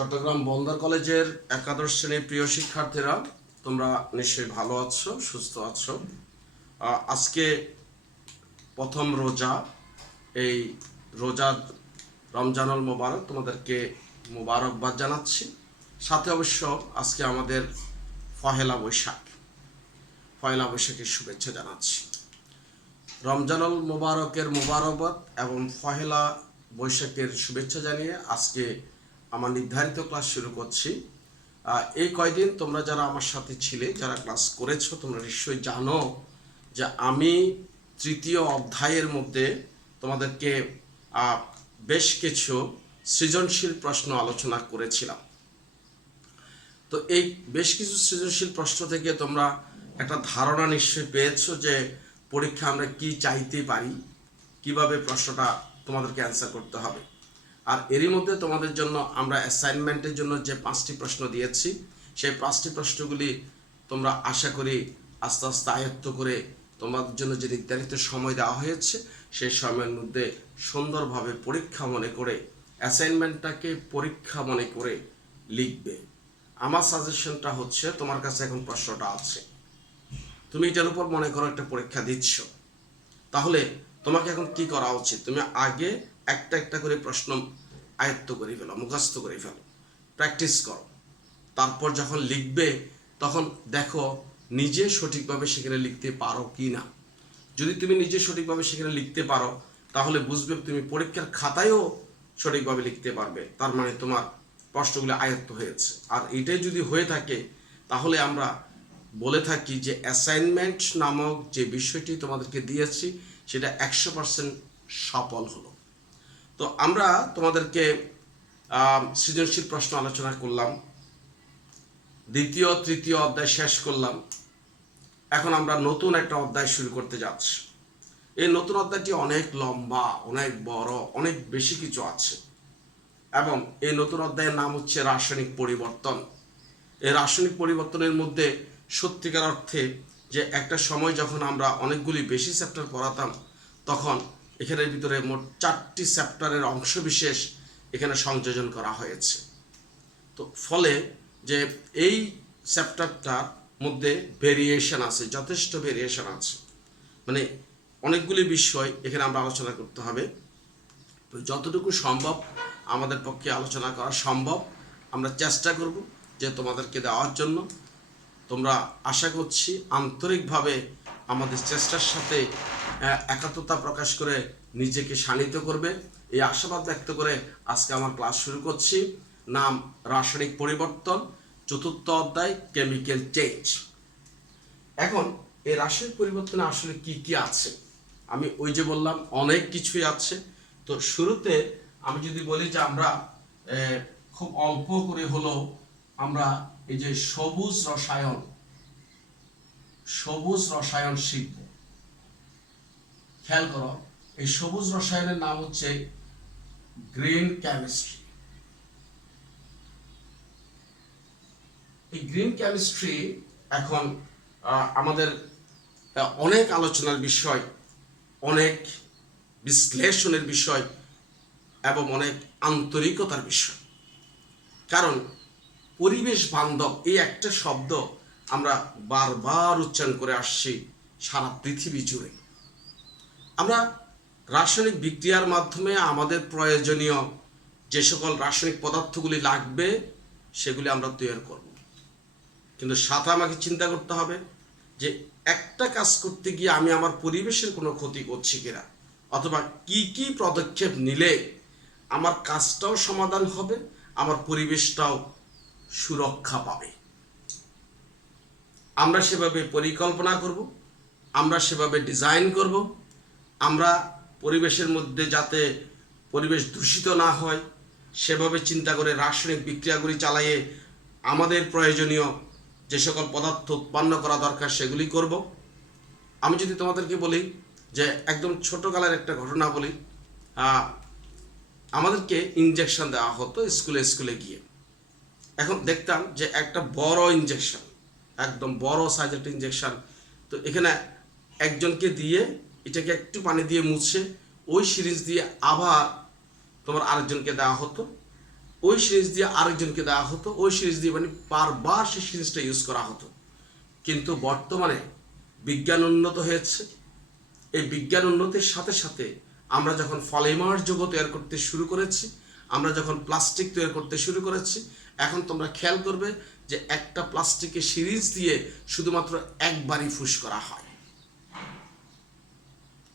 চট্টগ্রাম বন্দর কলেজের একাদশ শ্রেণীর প্রিয় শিক্ষার্থীরা, তোমরা নিশ্চয়ই ভালো আছো, সুস্থ আছো। আজকে প্রথম রোজা, এই রোজা রমজানুল মোবারক, তোমাদেরকে মোবারকবাদ জানাচ্ছি। সাথে অবশ্য আজকে আমাদের পহেলা বৈশাখের শুভেচ্ছা জানাচ্ছি। রমজানুল মোবারকের মোবারকবাদ এবং পহেলা বৈশাখের শুভেচ্ছা জানিয়ে আজকে আমার নির্ধারিত ক্লাস শুরু করছি। এই কয়দিন তোমরা যারা আমার সাথে ছিলে, যারা ক্লাস করেছো, তোমরা নিশ্চয়ই জানো যে আমি তৃতীয় অধ্যায়ের মধ্যে তোমাদেরকে বেশ কিছু সৃজনশীল প্রশ্ন আলোচনা করেছিলাম। তো এই বেশ কিছু সৃজনশীল প্রশ্ন থেকে তোমরা একটা ধারণা নিশ্চয়ই পেয়েছো যে পরীক্ষা আমরা কি চাইতে পারি, কিভাবে প্রশ্নটা তোমাদেরকে অ্যান্সার করতে হবে। আর এরই মধ্যে তোমাদের জন্য আমরা অ্যাসাইনমেন্টের জন্য যে 5টি প্রশ্ন দিয়েছি, সেই 5টি প্রশ্নগুলি তোমরা আশা করি আস্তে আস্তে আয়ত্ত করে তোমাদের জন্য যে নির্ধারিত সময় দেওয়া হয়েছে সেই সময়ের মধ্যে সুন্দরভাবে পরীক্ষা মনে করে, অ্যাসাইনমেন্টটাকে পরীক্ষা মনে করে লিখবে। আমার সাজেশনটা হচ্ছে, তোমার কাছে এখন প্রশ্নটা আছে, তুমি এটার উপর মনে করো একটা পরীক্ষা দিচ্ছ, তাহলে তোমাকে এখন কি করা উচিত? তুমি আগে একটা একটা করে প্রশ্ন আয়ত্ত করে ফেলো, মুখস্থ করে ফেলো, প্র্যাকটিস করো। তারপর যখন লিখবে তখন দেখো নিজে সঠিকভাবে সেখানে লিখতে পারো কি না। যদি তুমি নিজে সঠিকভাবে সেখানে লিখতে পারো তাহলে বুঝবে তুমি পরীক্ষার খাতায়ও সঠিকভাবে লিখতে পারবে, তার মানে তোমার প্রশ্নগুলো আয়ত্ত হয়েছে। আর এটাই যদি হয়ে থাকে তাহলে আমরা বলে থাকি যে অ্যাসাইনমেন্ট নামক যে বিষয়টি তোমাদেরকে দিয়েছি সেটা 100% সফল হলো। তো আমরা তোমাদেরকে সৃজনশীল প্রশ্ন আলোচনা করলাম, দ্বিতীয় তৃতীয় অধ্যায় শেষ করলাম। এখন আমরা নতুন একটা অধ্যায় শুরু করতে যাচ্ছি। এই নতুন অধ্যায়টি অনেক লম্বা, অনেক বড়, অনেক বেশি কিছু আছে। এবং এই নতুন অধ্যায়ের নাম হচ্ছে রাসায়নিক পরিবর্তন। এই রাসায়নিক পরিবর্তনের মধ্যে সত্যিকার অর্থে যে একটা সময় যখন আমরা অনেকগুলি বেশি চ্যাপ্টার পড়াতাম, তখন এখানের ভিতরে মোট 4টি চ্যাপ্টারের অংশবিশেষ এখানে সংযোজন করা হয়েছে। তো ফলে যে এই চ্যাপ্টারটার মধ্যে ভেরিয়েশন আছে, যথেষ্ট ভেরিয়েশন আছে, মানে অনেকগুলি বিষয় এখানে আমরা আলোচনা করতে হবে। তো যতটুকু সম্ভব আমাদের পক্ষে আলোচনা করা সম্ভব আমরা চেষ্টা করব যে তোমাদেরকে দেওয়ার জন্য। তোমরা আশা করছি আন্তরিকভাবে আমাদের চেষ্টার সাথে একাত্মতা প্রকাশ করে নিজেকে শানিত করবে, এই আশাবাদ ব্যক্ত করে আজকে আমার ক্লাস শুরু করছি। নাম রাসায়নিক পরিবর্তন, 4র্থ অধ্যায় কেমিক্যাল চেঞ্জ। এখন এই রাসায়নিক পরিবর্তনে আসলে কি কি আছে? আমি ওই যে বললাম অনেক কিছুই আছে। তো শুরুতে আমি যদি বলি যে আমরা খুব অল্প করে হলো আমরা এই যে সবুজ রসায়ন শিখব। খেয়াল করো, এই সবুজ রসায়নের নাম হচ্ছে গ্রিন কেমিস্ট্রি। এই গ্রিন কেমিস্ট্রি এখন আমাদের অনেক আলোচনার বিষয়, অনেক বিশ্লেষণের বিষয় এবং অনেক আন্তরিকতার বিষয়। কারণ পরিবেশ বান্ধব এই একটা শব্দ আমরা বারবার উচ্চারণ করে আসছি সারা পৃথিবী জুড়ে। আমরা রাসায়নিক বিক্রিয়ার মাধ্যমে আমাদের প্রয়োজনীয় যে সকল রাসায়নিক পদার্থগুলি লাগবে সেগুলি আমরা তৈরি করব। কিন্তু সাথে আমাকে চিন্তা করতে হবে যে একটা কাজ করতে গিয়ে আমি আমার পরিবেশের কোনো ক্ষতি করছি কিনা, অথবা কি কি পদক্ষেপ নিলে আমার কাজটাও সমাধান হবে, আমার পরিবেশটাও সুরক্ষা পাবে। আমরা সেভাবে পরিকল্পনা করব, আমরা সেভাবে ডিজাইন করব, আমরা পরিবেশের মধ্যে যাতে পরিবেশ দূষিত না হয় সেভাবে চিন্তা করে রাসায়নিক বিক্রিয়াগুলি চালিয়ে আমাদের প্রয়োজনীয় যে সকল পদার্থ উৎপন্ন করা দরকার সেগুলি করব। আমি যদি তোমাদেরকে বলি যে একদম ছোটোকালের একটা ঘটনা বলি, আমাদেরকে ইনজেকশন দেওয়া হতো স্কুলে গিয়ে। এখন দেখতাম যে একটা বড় ইনজেকশন, একদম বড় সাইজের একটা ইনজেকশন, তো এখানে একজনকে দিয়ে এটাকে একটু পানি দিয়ে মুছে ওই সিরিঞ্জ দিয়ে আবার তোমার আরেকজনকে দেওয়া হতো। ওই সিরিজ দিয়ে আরেকজনকে দেওয়া হতো, ওই সিরিজ দিয়ে মানে বারবার সেই সিরিজটা ইউজ করা হতো। কিন্তু বর্তমানে বিজ্ঞান উন্নত হয়েছে। এই বিজ্ঞান উন্নতির সাথে সাথে আমরা যখন পলিমার যৌগ তৈরি করতে শুরু করেছি, আমরা যখন প্লাস্টিক তৈরি করতে শুরু করেছি, এখন তোমরা খেয়াল করবে যে একটা প্লাস্টিকের সিরিজ দিয়ে শুধুমাত্র একবারই ফুস করা হয়।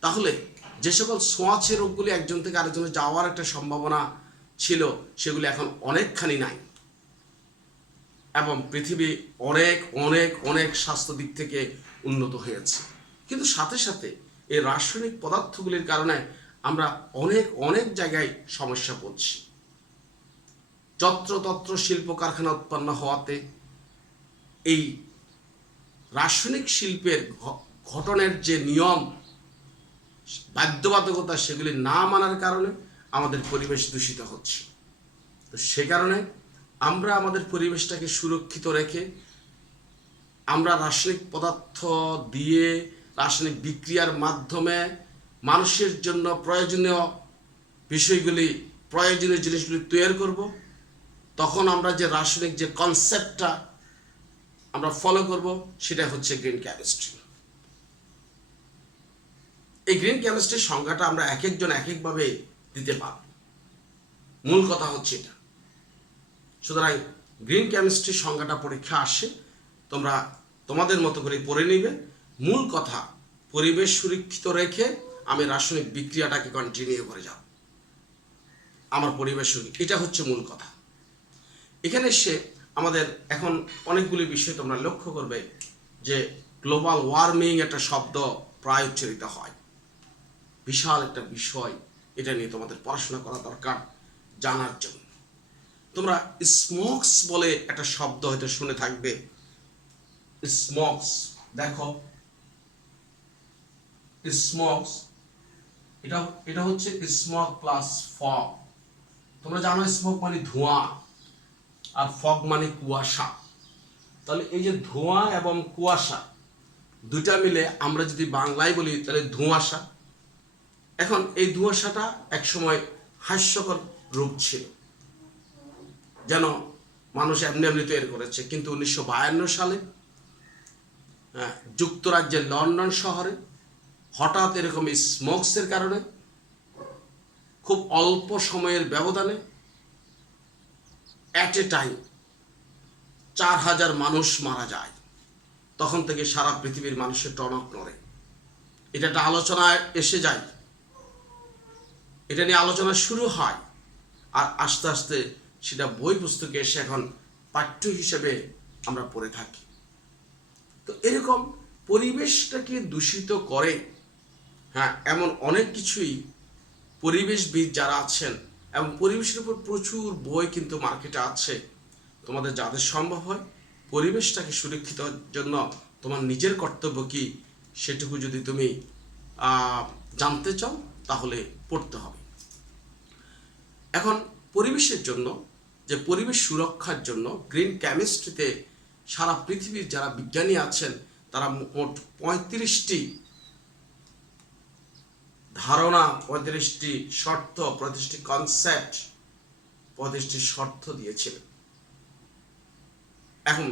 তাহলে যে সকল ছোঁয়াচে রোগগুলি একজন থেকে আরেকজনে যাওয়ার একটা সম্ভাবনা ছিল, সেগুলি এখন অনেকখানি নাই। এবং পৃথিবী অনেক অনেক অনেক স্বাস্থ্য দিক থেকে উন্নত হয়েছে। কিন্তু সাথে সাথে এই রাসায়নিক পদার্থগুলির কারণে আমরা অনেক অনেক জায়গায় সমস্যা পড়ছি। যত্রতত্র শিল্প কারখানা উৎপন্ন হওয়াতে এই রাসায়নিক শিল্পের ঘটনের যে নিয়ম, বাধ্যবাধকতা, সেগুলি না মানার কারণে আমাদের পরিবেশ দূষিত হচ্ছে। তো সে কারণে আমরা আমাদের পরিবেশটাকে সুরক্ষিত রেখে আমরা রাসায়নিক পদার্থ দিয়ে, রাসায়নিক বিক্রিয়ার মাধ্যমে মানুষের জন্য প্রয়োজনীয় বিষয়গুলি, প্রয়োজনীয় জিনিসগুলি তৈরি করব। তখন আমরা যে রাসায়নিক যে কনসেপ্টটা আমরা ফলো করব, সেটা হচ্ছে গ্রিন কেমিস্ট্রি। এই গ্রিন কেমিস্ট্রির সংজ্ঞাটা আমরা এক একজন এক একভাবে দিতে পারব। মূল কথা হচ্ছে এটা। সুতরাং গ্রিন কেমিস্ট্রির সংজ্ঞাটা পরীক্ষা আসে, তোমরা তোমাদের মতো করে পড়ে নিবে। মূল কথা, পরিবেশ সুরক্ষিত রেখে আমি রাসায়নিক বিক্রিয়াটাকে কন্টিনিউ করে যাব, আমার পরিবেশ সুরক্ষিত, এটা হচ্ছে মূল কথা। এখানে এসে আমাদের এখন অনেকগুলি বিষয় তোমরা লক্ষ্য করবে যে গ্লোবাল ওয়ার্মিং একটা শব্দ প্রায় উচ্চারিত হয়। বিশাল একটা বিষয়, এটা নিয়ে তোমাদের পড়াশোনা করা দরকার জানার জন্য। তোমরা স্মোকস বলে একটা শব্দ হয়তো শুনে থাকবে। স্মোকস, দেখো স্মোকস, এটা হচ্ছে স্মোক প্লাস ফগ। তোমরা জানো স্মোক মানে ধোঁয়া আর ফগ মানে কুয়াশা। তাহলে এই যে ধোঁয়া এবং কুয়াশা দুইটা মিলে আমরা যদি বাংলায় বলি তাহলে ধোঁয়াশা। এখন এই ধোঁয়াশাটা একসময় হাস্যকর রূপ ছিল, যেন মানুষ এমনি এমনি তৈরি করেছে। কিন্তু 1952 সালে যুক্তরাজ্যের লন্ডন শহরে হঠাৎ এরকম স্মোকসের কারণে খুব অল্প সময়ের ব্যবধানে অ্যাট এ টাইম 4000 মানুষ মারা যায়। তখন থেকে সারা পৃথিবীর মানুষের টনক নড়ে। এটা একটা আলোচনায় এসে যায়, এটা নিয়ে আলোচনা শুরু হয়, আর আস্তে আস্তে সেটা বই পুস্তকে এসে এখন পাঠ্য হিসেবে আমরা পড়ে থাকি। তো এরকম পরিবেশটাকে দূষিত করে এমন অনেক কিছুই পরিবেশবিদ যারা আছেন, এবং পরিবেশের উপর প্রচুর বই কিন্তু মার্কেটে আছে। তোমাদের যাদের সম্ভব হয় পরিবেশটাকে সুরক্ষিত জন্য তোমার নিজের কর্তব্য কি, সেটুকু যদি তুমি জানতে চাও তাহলে পড়তে হবে। এখন পরিবেশের জন্য, যে পরিবেশ সুরক্ষার জন্য গ্রিন কেমিস্ট্রিতে সারা পৃথিবীর যারা বিজ্ঞানী আছেন তারা মোট 35টি ধারণা, 35টি শর্ত, 35টি কনসেপ্ট, 35টি শর্ত দিয়েছিলেন। এখন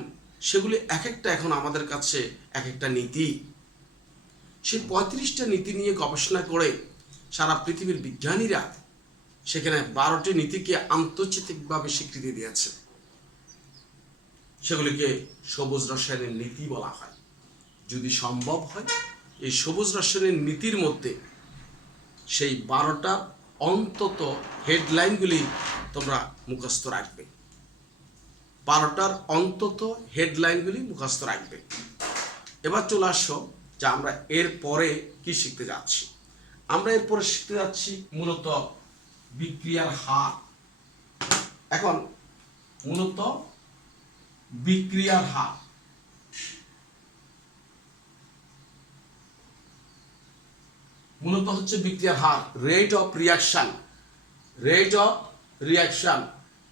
সেগুলি এক একটা এখন আমাদের কাছে এক একটা নীতি। সেই 35টা নীতি নিয়ে গবেষণা করে সারা পৃথিবীর বিজ্ঞানীরা সেখানে 12টি নীতিকে আন্তর্জাতিকভাবে স্বীকৃতি দিয়েছে। সেগুলিকে সবুজ রসায়নের নীতি বলা হয়। যদি সম্ভব হয় এই সবুজ রসায়নের নীতির মধ্যে সেই 12টার অন্তত হেডলাইনগুলি তোমরা মুখস্থ রাখবে। 12টার অন্তত হেডলাইনগুলি মুখস্থ রাখবে। এবার চলে আসো যে আমরা এর পরে কি শিখতে যাচ্ছি। আমরা এরপরে শিখতে যাচ্ছি মূলত বিক্রিয়ার হার। এখন মূলত বিক্রিয়ার হার, মূলত হচ্ছে বিক্রিয়ার হার, rate of reaction, rate of reaction,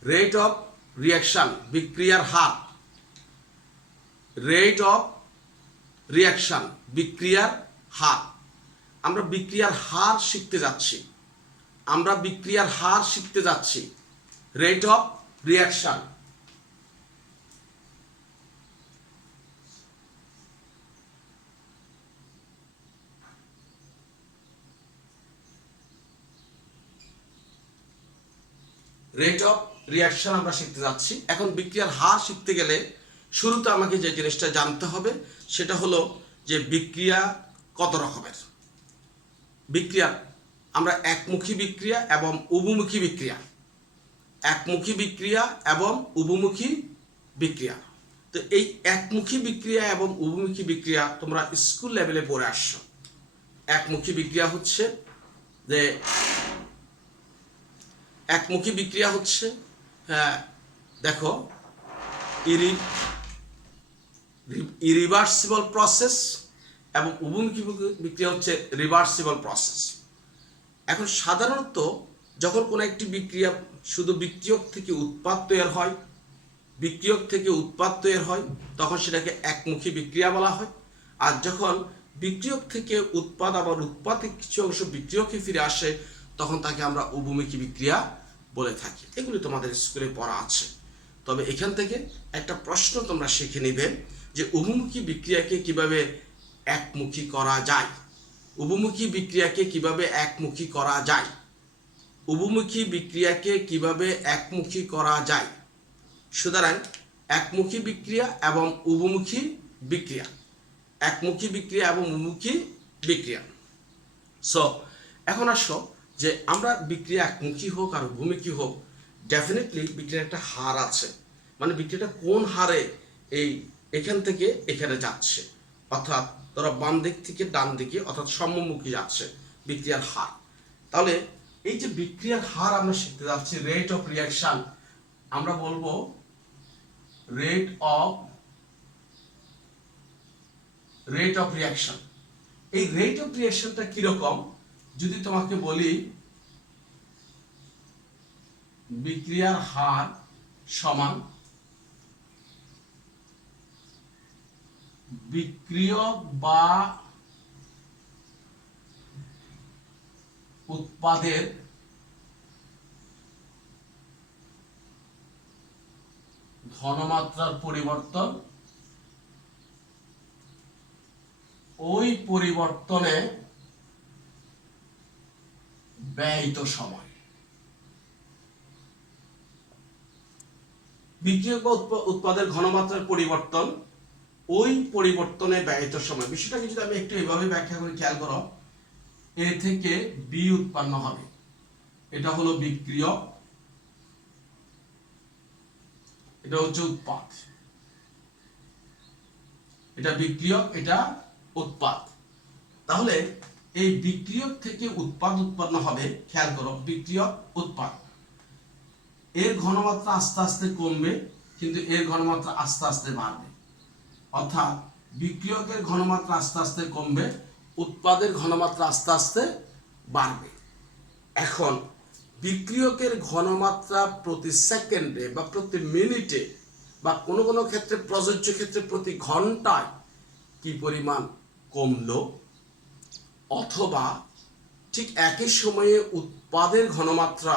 rate of reaction, বিক্রিয়ার হার, রেট অফ রিয়াকশন, বিক্রিয়ার হার। আমরা বিক্রিয়ার হার শিখতে যাচ্ছি, আমরা বিক্রিয়ার হার শিখতে যাচ্ছি। Rate of reaction. Rate of reaction আমরা শিখতে যাচ্ছি। এখন বিক্রিয়ার হার শিখতে গেলে শুরুতে আমাকে যে জিনিসটা জানতে হবে সেটা হলো যে বিক্রিয়া কত রকমের। বিক্রিয়া আমরা একমুখী বিক্রিয়া এবং উভমুখী বিক্রিয়া, একমুখী বিক্রিয়া এবং উভমুখী বিক্রিয়া। তো এই একমুখী বিক্রিয়া এবং উভমুখী বিক্রিয়া তোমরা স্কুল লেভেলে পড়ে আসছো। একমুখী বিক্রিয়া হচ্ছে যে একমুখী বিক্রিয়া হচ্ছে দেখো ইরিভার্সিবল প্রসেস এবং উভমুখী বিক্রিয়া হচ্ছে রিভার্সিবল প্রসেস। এখন সাধারণত যখন কোনো একটি বিক্রিয়া শুধু বিক্রিয়ক থেকে উৎপাদ তৈরি হয়, বিক্রিয়ক থেকে উৎপাদ তৈরি হয়, তখন সেটাকে একমুখী বিক্রিয়া বলা হয়। আর যখন বিক্রিয়ক থেকে উৎপাদ আবার উৎপাদের কিছু অংশ বিক্রিয়কে ফিরে আসে, তখন তাকে আমরা উভমুখী বিক্রিয়া বলে থাকি। এগুলি তোমাদের স্কুলে পড়া আছে। তবে এখান থেকে একটা প্রশ্ন তোমরা শিখে নিবে যে উভমুখী বিক্রিয়াকে কিভাবে একমুখী করা যায়। উভমুখী বিক্রিয়াকে কিভাবে একমুখী করা যায়, উভমুখী বিক্রিয়াকে কিভাবে একমুখী করা যায়। সুতরাং একমুখী বিক্রিয়া এবং উভমুখী বিক্রিয়া, একমুখী বিক্রিয়া এবং উভমুখী বিক্রিয়া। সো এখন আসো যে আমরা বিক্রিয়া একমুখী হোক আর উভমুখী হোক, ডেফিনেটলি বিক্রিয়ার একটা হার আছে। মানে বিক্রিয়াটা কোন হারে এখান থেকে এখানে যাচ্ছে, অর্থাৎ ধরো বাম দিক থেকে ডান দিকে অর্থাৎ সম্মুখী যাচ্ছে বিক্রিয়ার হার। তাহলে এই যে বিক্রিয়ার হার আমরা শিখতে যাচ্ছি, রেট অফ রিয়াকশন, আমরা বলবো রেট অফ রিয়াকশন। এই রেট অফ রিয়াকশনটা কিরকম যদি তোমাকে বলি, বিক্রিয়ার হার সমান বিক্রিয়ক বা উৎপাদের ঘনমাত্রার পরিবর্তন, ওই পরিবর্তনে ব্যয়িত সময়। বিক্রিয়ক বা উৎপাদের ঘনমাত্রার পরিবর্তন, ওই পরিবর্তনে ব্যয়িত সময়। বিষয়টাকে যদি আমি একটু এভাবে ব্যাখ্যা করি, খেয়াল করো, এ থেকে বি উৎপন্ন হবে, এটা হলো বিক্রিয়ক, এটা হচ্ছে উৎপাদ। এটা বিক্রিয়ক, এটা উৎপাদ। তাহলে এই বিক্রিয়ক থেকে উৎপাদ উৎপন্ন হবে, খেয়াল করো, বিক্রিয়ক উৎপাদ। এর ঘনমাত্রা আস্তে আস্তে কমবে, কিন্তু এর ঘনমাত্রা আস্তে আস্তে বাড়বে। অর্থাৎ বিক্রিয়কের ঘনমাত্রা আস্তে আস্তে কমবে, উৎপাদের ঘনমাত্রা আস্তে আস্তে বাড়বে। এখন বিক্রিয়কের ঘনমাত্রা প্রতি সেকেন্ডে বা প্রতি মিনিটে বা কোনো কোনো ক্ষেত্রে প্রযোজ্য ক্ষেত্রে প্রতি ঘন্টায় কি পরিমাণ কমলো, অথবা ঠিক একই সময়ে উৎপাদের ঘনমাত্রা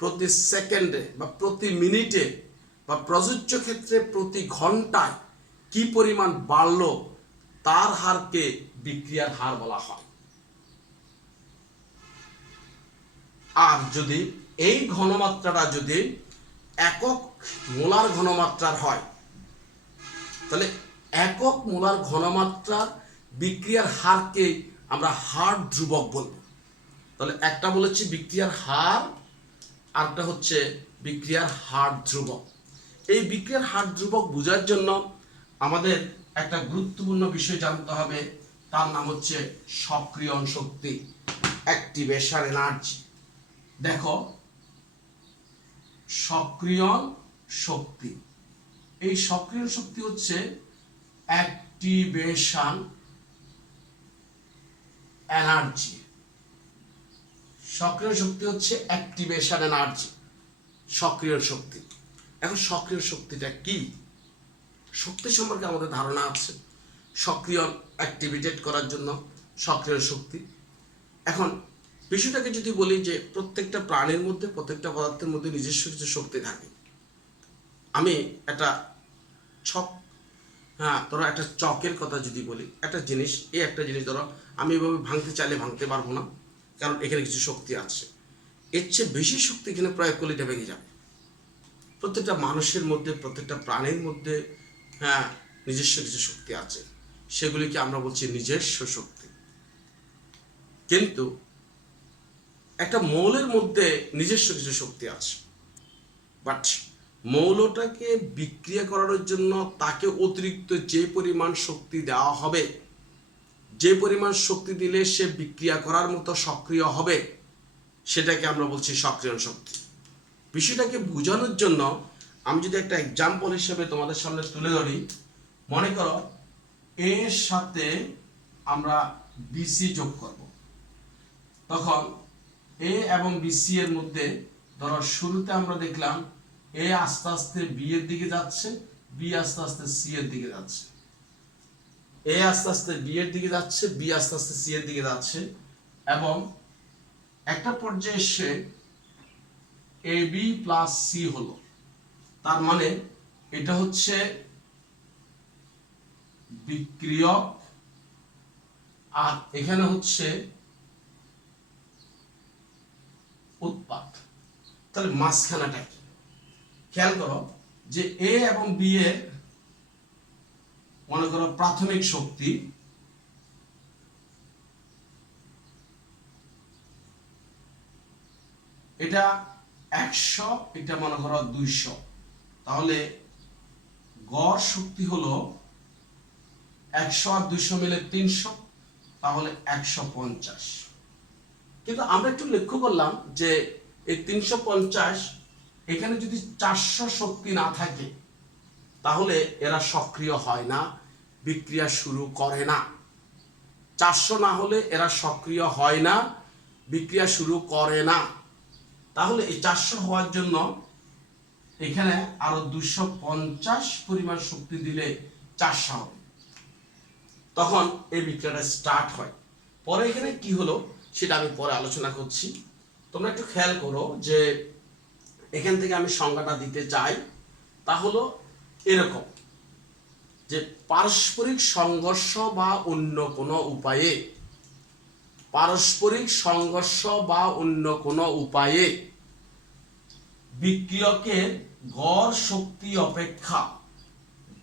প্রতি সেকেন্ডে বা প্রতি মিনিটে বা প্রযোজ্য ক্ষেত্রে প্রতি ঘন্টায় কি পরিমাণ বাড়লো, তার হারকে বিক্রিয়ার হার বলা হয়। আর যদি এই ঘনমাত্রাটা যদি একক মোলার ঘনমাত্রার হয়, তাহলে একক মোলার ঘনমাত্রার বিক্রিয়ার হারকে আমরা হার ধ্রুবক বলবো। তাহলে একটা বলেছি বিক্রিয়ার হার, আরটা হচ্ছে বিক্রিয়ার হার ধ্রুবক। এই বিক্রিয়ার হার ধ্রুবক বোঝার জন্য আমাদের একটা গুরুত্বপূর্ণ বিষয় জানতে হবে, তার নাম হচ্ছে সক্রিয়ণ শক্তি, অ্যাক্টিভেশন এনার্জি। দেখো, সক্রিয়ণ শক্তি, এই সক্রিয়ণ শক্তি হচ্ছে অ্যাক্টিভেশন এনার্জি। সক্রিয় শক্তি হচ্ছে অ্যাক্টিভেশন এনার্জি, সক্রিয় শক্তি। এখন সক্রিয় শক্তিটা কি? শক্তি সম্পর্কে আমাদের ধারণা আছে, সক্রিয় অ্যাক্টিভেটেড করার জন্য সক্রিয় শক্তি। এখন বিষয়টাকে যদি বলি যে প্রত্যেকটা প্রাণীর মধ্যে, প্রত্যেকটা পদার্থের মধ্যে নিজস্ব কিছু শক্তি থাকে। আমি একটা ছক, হ্যাঁ ধরো একটা চকের কথা যদি বলি, একটা জিনিস, এই একটা জিনিস ধরো আমি এভাবে ভাঙতে চাইলে ভাঙতে পারবো না, কারণ এখানে কিছু শক্তি আছে। এর চেয়ে বেশি শক্তি এখানে প্রয়োগ করলে এটা ভেঙে যাবে। প্রত্যেকটা মানুষের মধ্যে, প্রত্যেকটা প্রাণীর মধ্যে হ্যাঁ নিজস্ব কিছু শক্তি আছে, সেগুলিকে আমরা বলছি নিজস্ব শক্তি। কিন্তু একটা মৌলের মধ্যে নিজস্ব কিছু শক্তি আছে, বাট মৌলটাকে বিক্রিয়া করার জন্য তাকে অতিরিক্ত যে পরিমাণ শক্তি দেওয়া হবে, যে পরিমাণ শক্তি দিলে সে বিক্রিয়া করার মতো সক্রিয় হবে, সেটাকে আমরা বলছি সক্রিয়ণ শক্তি। বিষয়টাকে বোঝানোর জন্য আমি যদি একটা এক্সাম্পল হিসেবে তোমাদের সামনে তুলে ধরি, মনে করো এর সাথে আমরা বিসি যোগ করব, তখন এ এবং বিসি এর মধ্যে ধরো শুরুতে আমরা দেখলাম এ আস্তে আস্তে বি এর দিকে যাচ্ছে, বি আস্তে আস্তে সি এর দিকে যাচ্ছে, এ আস্তে আস্তে বি এর দিকে যাচ্ছে, বি আস্তে আস্তে সি এর দিকে যাচ্ছে, এবং একটা পর্যায়ে এসে এ বি প্লাস সি হলো। তার মানে এটা হচ্ছে বিক্রিয়ক, আর এখানে হচ্ছে উৎপাদ। তাহলে মাঝখানাটা কি? খেয়াল করো যে এ এবং বি এর মনে করো প্রাথমিক শক্তি এটা 100, এটা মনে করো 200, তাহলে গড় শক্তি হলো 100 আর 200 মিলে 300, তাহলে 150। কিন্তু আমরা একটু লক্ষ্য করলাম যে এই 350 এখানে যদি 400 শক্তি না থাকে তাহলে এরা সক্রিয় হয় না, বিক্রিয়া শুরু করে না। 400 না হলে এরা সক্রিয় হয় না, বিক্রিয়া শুরু করে না। তাহলে এই 400 হওয়ার জন্য এখানে আরো 250 পরিমাণ শক্তি দিলে 400 হবে, তখন এই বিক্রিয়াটা স্টার্ট হয়। পরে এখানে কি হলো সেটা আমি পরে আলোচনা করছি। তোমরা একটু খেয়াল করো যে এখান থেকে আমি সংজ্ঞাটা দিতে চাই, তা হলো এরকম যে পারস্পরিক সংঘর্ষ বা অন্য কোনো উপায়ে, পারস্পরিক সংঘর্ষ বা অন্য কোনো উপায়ে বিক্রিয়কের গড় শক্তি অপেক্ষা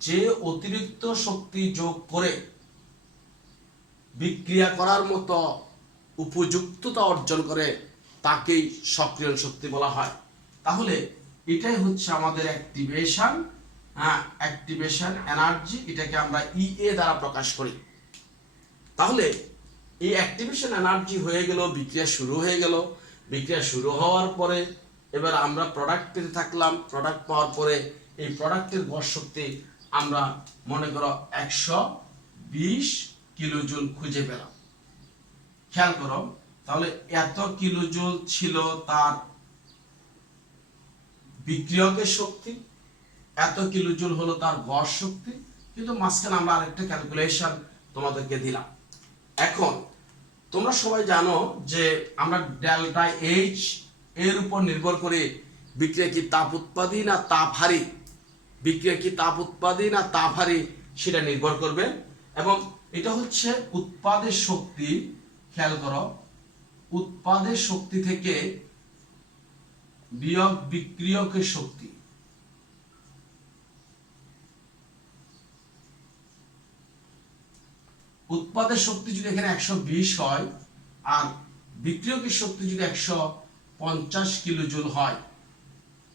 যে অতিরিক্ত শক্তি যোগ করে বিক্রিয়া করার মতো উপযুক্ততা অর্জন করে তাকেই সক্রিয়ণ শক্তি বলা হয়। তাহলে এটাই হচ্ছে আমাদের অ্যাক্টিভেশন, অ্যাক্টিভেশন এনার্জি, এটাকে আমরা ইএ দ্বারা প্রকাশ করি। তাহলে এই অ্যাক্টিভেশন এনার্জি হয়ে গেল, বিক্রিয়া শুরু হয়ে গেল। বিক্রিয়া শুরু হওয়ার পরে এবার আমরা প্রোডাক্ট পেতে থাকলাম। প্রোডাক্ট পাওয়ার পরে এই প্রোডাক্টের গড় শক্তি আমরা মনে করো 120 কিলোজুল খুঁজে পেলাম। খেয়াল করো, তাহলে এত কিলোজুল ছিল তার বিক্রিয়কের শক্তি, এত কিলোজুল হলো তার গড় শক্তি, কিন্তু মাঝখানে আমরা আরেকটা ক্যালকুলেশন তোমাদেরকে দিলাম। এখন তোমরা সবাই জানো যে আমরা ডেল্টা এইচ এর উপর নির্ভর করে বিক্রিয়া কি তাপ উৎপাদী না তাপ হারি, বিক্রিয়া কি তাপ উৎপাদী না তাপ হারি সেটা নির্ভর করবে। এবং এটা হচ্ছে উৎপাদের শক্তি, খেয়াল করো, উৎপাদের শক্তি থেকে বিয়োগ বিক্রিয়কের শক্তি। উৎপাদের শক্তি যদি এখানে 120 হয় আর বিক্রিয়কের শক্তি যদি 150 কিলোজুল হয়,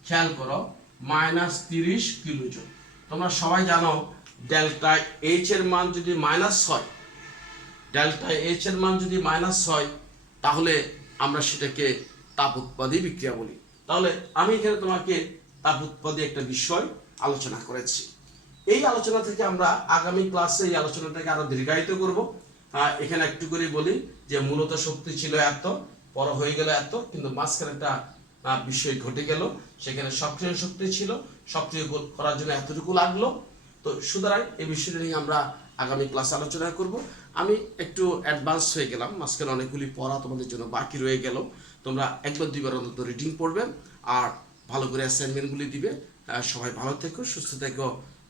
খেয়াল করো -30 কিলোজুল। তোমরা সবাই জানো ডেল্টা এইচ এর মান যদি মাইনাস হয়, ডেল্টা এইচ এর মান যদি মাইনাস হয় তাহলে আমরা সেটাকে তাপ উৎপাদী বিক্রিয়া বলি। তাহলে আমি এখানে তোমাকে তাপ উৎপাদী একটা বিষয় আলোচনা করেছি। এই আলোচনা থেকে আমরা আগামী ক্লাসে এই আলোচনাটাকে আরো দীর্ঘায়িত করব। এখানে একটু করে বলি যে মূলত শক্তি ছিল এত, পর হয়ে গেল এত, কিন্তু মাঝখানে একটা বিষয় ঘটে গেল, সেখানে সক্রিয় শক্তি ছিল, সক্রিয় করার জন্য এতটুকু লাগলো। তো সুতরাং এই বিষয়টা নিয়ে আমরা আগামী ক্লাসে আলোচনা করব। আমি একটু অ্যাডভান্স হয়ে গেলাম, মাঝখানে অনেকগুলি পড়া তোমাদের জন্য বাকি রয়ে গেল। তোমরা একবার দুইবার অন্তত রিডিং পড়বে আর ভালো করে অ্যাসাইনমেন্টগুলি দিবে। সবাই ভালো থেকো, সুস্থ থেকো,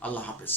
আল্লাহ হাফেজ।